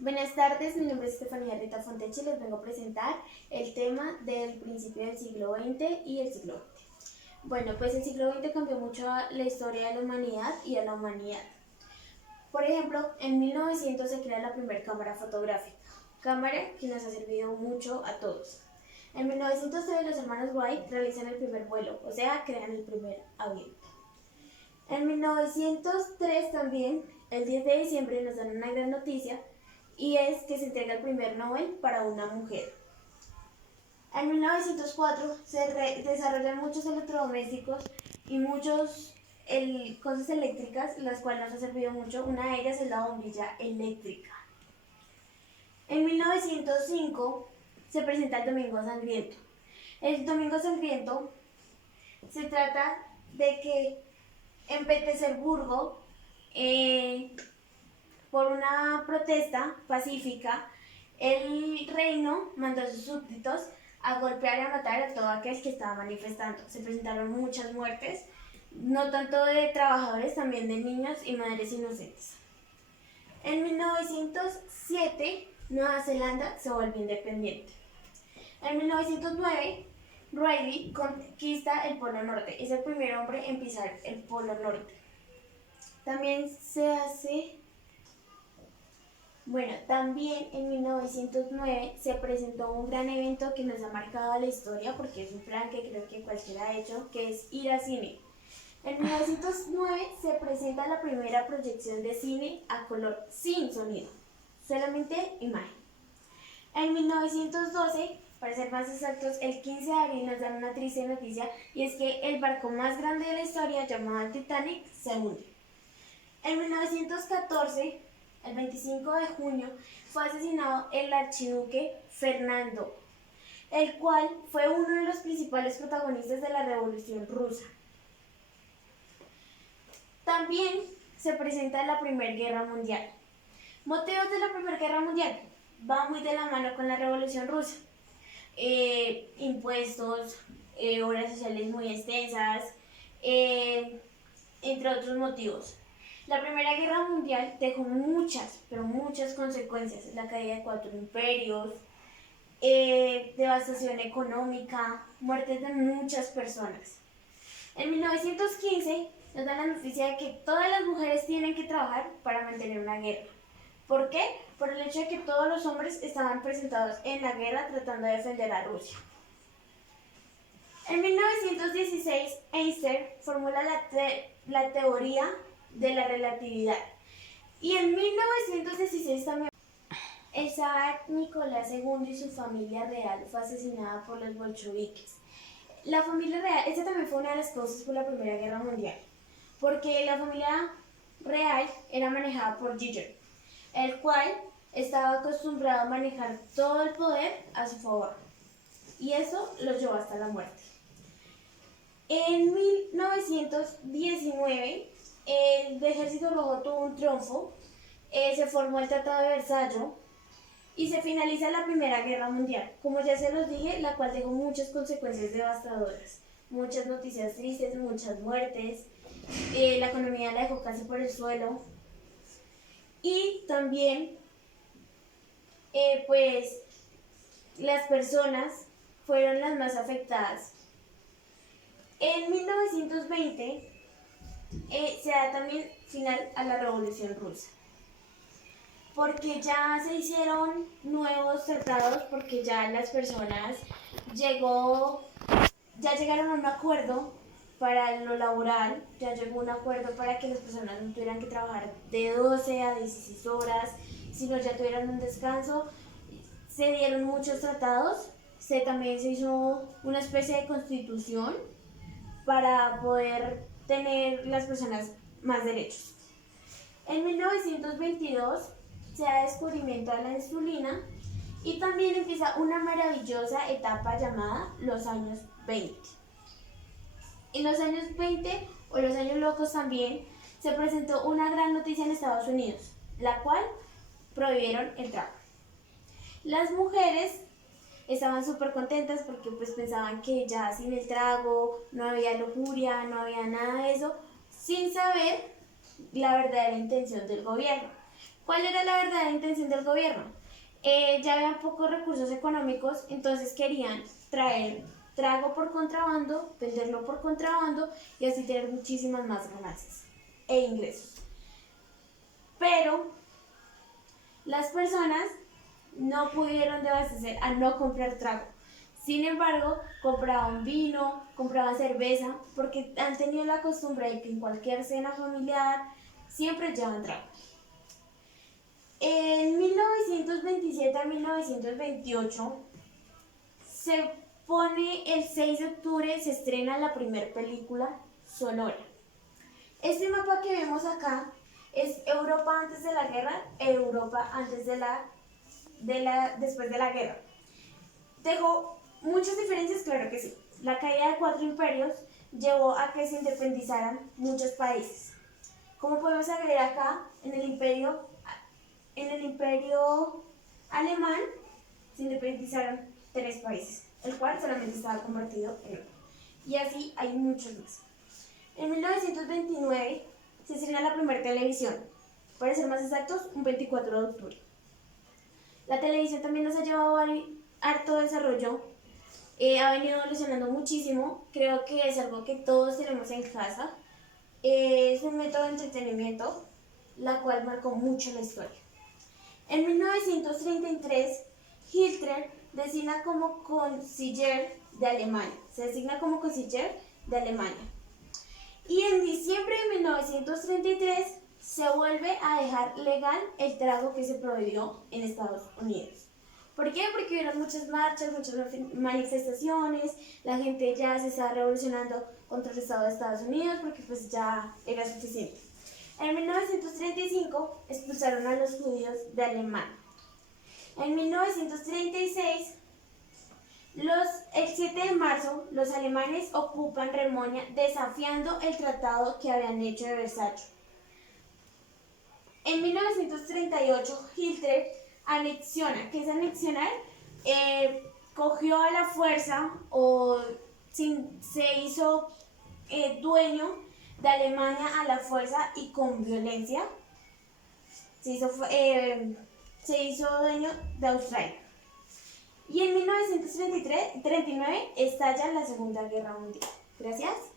Buenas tardes, mi nombre es Estefanía Rita Fontechi y les vengo a presentar el tema del principio del siglo XX y el siglo XX. Bueno, pues el siglo XX cambió mucho la historia de la humanidad y a la humanidad. Por ejemplo, en 1900 se crea la primera cámara fotográfica, cámara que nos ha servido mucho a todos. En 1903 los hermanos Wright realizan el primer vuelo, o sea, crean el primer avión. En 1903 también, el 10 de diciembre, nos dan una gran noticia y es que se entrega el primer Nobel para una mujer. En 1904 se desarrollan muchos electrodomésticos y muchas cosas eléctricas, las cuales nos ha servido mucho. Una de ellas es la bombilla eléctrica. En 1905 se presenta el Domingo Sangriento. El Domingo Sangriento se trata de que en Petersburgo, por una protesta pacífica, el reino mandó a sus súbditos a golpear y a matar a todo aquel que estaba manifestando. Se presentaron muchas muertes, no tanto de trabajadores, también de niños y madres inocentes. En 1907, Nueva Zelanda se volvió independiente. En 1909, Rayleigh conquista el Polo Norte. Es el primer hombre en pisar el Polo Norte. También también en 1909 se presentó un gran evento que nos ha marcado la historia, porque es un plan que creo que cualquiera ha hecho, que es ir al cine. En 1909 se presenta la primera proyección de cine a color sin sonido, solamente imagen. En 1912, para ser más exactos, el 15 de abril nos dan una triste noticia, y es que el barco más grande de la historia, llamado Titanic, se hunde. En 1914, el 25 de junio, fue asesinado el archiduque Fernando, el cual fue uno de los principales protagonistas de la Revolución Rusa. También se presenta la Primera Guerra Mundial. Motivos de la Primera Guerra Mundial: va muy de la mano con la Revolución Rusa. Impuestos, obras sociales muy extensas, entre otros motivos. La Primera Guerra Mundial dejó muchas, pero muchas consecuencias: la caída de 4 imperios, devastación económica, muertes de muchas personas. En 1915 nos dan la noticia de que todas las mujeres tienen que trabajar para mantener una guerra. ¿Por qué? Por el hecho de que todos los hombres estaban presentados en la guerra tratando de defender a Rusia. En 1916, Einstein formula la teoría de la relatividad. Y en 1916 también el zar Nicolás II y su familia real fue asesinada por los bolcheviques. La familia real, esta también fue una de las causas por la Primera Guerra Mundial, porque la familia real era manejada por Hitler, el cual estaba acostumbrado a manejar todo el poder a su favor, y eso lo llevó hasta la muerte. En 1919, el ejército rojo tuvo un triunfo, se formó el Tratado de Versalles y se finaliza la Primera Guerra Mundial, como ya se los dije, la cual dejó muchas consecuencias devastadoras, muchas noticias tristes, muchas muertes, la economía la dejó casi por el suelo, y también pues las personas fueron las más afectadas. En 1920 se da también final a la Revolución Rusa, porque ya se hicieron nuevos tratados, porque ya las personas ya llegaron a un acuerdo para lo laboral, ya llegó un acuerdo para que las personas no tuvieran que trabajar de 12 a 16 horas, sino ya tuvieran un descanso. Se dieron muchos tratados, también se hizo una especie de constitución para poder tener las personas más derechos. En 1922 se da descubrimiento a la insulina, y también empieza una maravillosa etapa llamada los años 20. En los años 20, o los años locos también, se presentó una gran noticia en Estados Unidos, la cual prohibieron el trago. Las mujeres estaban súper contentas porque pues pensaban que ya sin el trago no había lujuria, no había nada de eso, sin saber la verdadera intención del gobierno. ¿Cuál era la verdadera intención del gobierno? Ya habían pocos recursos económicos, entonces querían traer trago por contrabando, venderlo por contrabando y así tener muchísimas más ganancias e ingresos. Pero las personas no pudieron de abastecer a no comprar trago. Sin embargo, compraban vino, compraban cerveza, porque han tenido la costumbre de que en cualquier cena familiar siempre llevan trago. En 1927 a 1928 se pone el 6 de octubre, se estrena la primera película, Sonora. Este mapa que vemos acá es Europa antes de la guerra, Europa antes después de la guerra. Dejó muchas diferencias, claro que sí. La caída de 4 imperios llevó a que se independizaran muchos países. Como podemos ver acá, en el imperio alemán se independizaron 3 países, el cual solamente estaba convertido en uno. Y así hay muchos más. En 1929 se estrena la primera televisión, para ser más exactos, un 24 de octubre. La televisión también nos ha llevado a harto desarrollo, ha venido evolucionando muchísimo, creo que es algo que todos tenemos en casa, es un método de entretenimiento, la cual marcó mucho la historia. En 1933, Hitler designa como canciller de Alemania, se designa como canciller de Alemania. Y en diciembre de 1933 se vuelve a dejar legal el trago que se prohibió en Estados Unidos. ¿Por qué? Porque hubieron muchas marchas, muchas manifestaciones, la gente ya se estaba revolucionando contra el Estado de Estados Unidos porque pues ya era suficiente. En 1935 expulsaron a los judíos de Alemania. En 1936, el 7 de marzo, los alemanes ocupan Remonia desafiando el tratado que habían hecho de Versalles. En 1938, Hitler anexiona. ¿Qué es anexionar? Cogió a la fuerza o se hizo dueño de Alemania a la fuerza y con violencia. Se hizo dueño de Australia. Y en 1939 estalla la Segunda Guerra Mundial. Gracias.